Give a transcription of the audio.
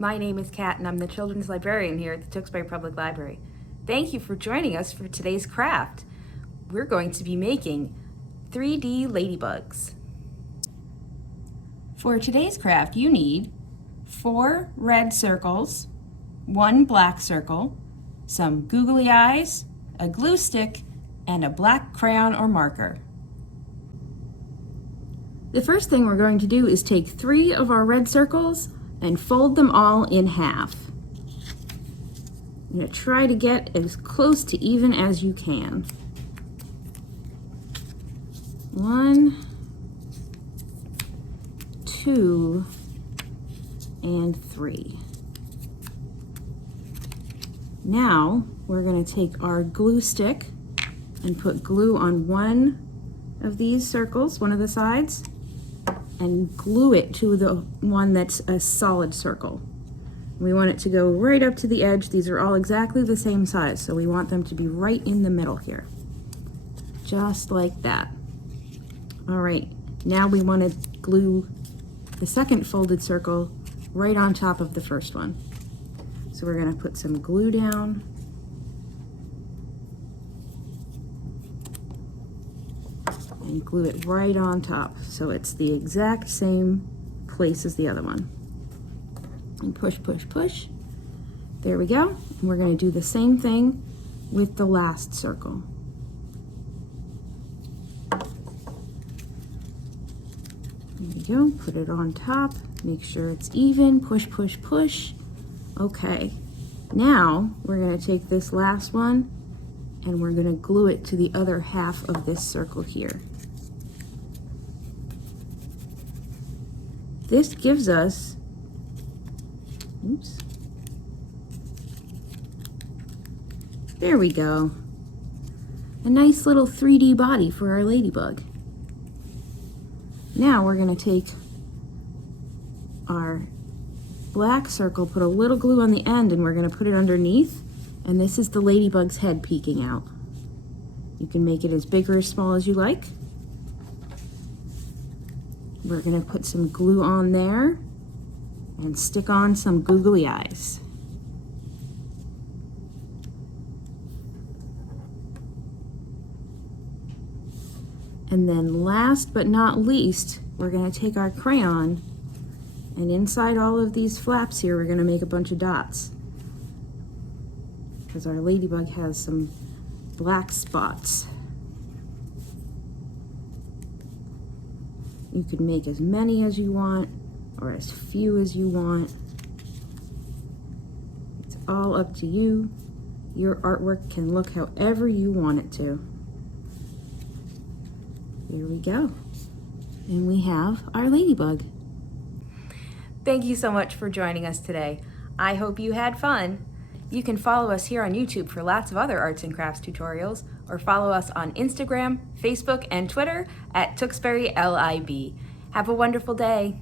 My name is Kat and I'm the children's librarian here at the Tewksbury Public Library. Thank you for joining us for today's craft. We're going to be making 3D ladybugs. For today's craft, you need 4 red circles, 1 black circle, some googly eyes, a glue stick, and a black crayon or marker. The first thing we're going to do is take 3 of our red circles and fold them all in half. I'm going to try to get as close to even as you can. 1, 2, and 3. Now we're going to take our glue stick and put glue on one of these circles, one of the sides, and glue it to the one that's a solid circle. We want it to go right up to the edge. These are all exactly the same size, so we want them to be right in the middle here. Just like that. All right, now we want to glue the second folded circle right on top of the first one. So we're going to put some glue down. And glue it right on top so it's the exact same place as the other one. And push, push, push. There we go. And we're going to do the same thing with the last circle. There we go. Put it on top. Make sure it's even. Push, push, push. Okay. Now we're going to take this last one and we're going to glue it to the other half of this circle here. This gives us, oops, there we go, a nice little 3D body for our ladybug. Now we're going to take our black circle, put a little glue on the end, and we're going to put it underneath, and this is the ladybug's head peeking out. You can make it as big or as small as you like. We're going to put some glue on there and stick on some googly eyes. And then last but not least, we're going to take our crayon, and inside all of these flaps here, we're going to make a bunch of dots, because our ladybug has some black spots. You can make as many as you want or as few as you want. It's all up to you. Your artwork can look however you want it to. Here we go. And we have our ladybug. Thank you so much for joining us today. I hope you had fun. You can follow us here on YouTube for lots of other arts and crafts tutorials, or follow us on Instagram, Facebook, and Twitter at Tewksbury LIB. Have a wonderful day.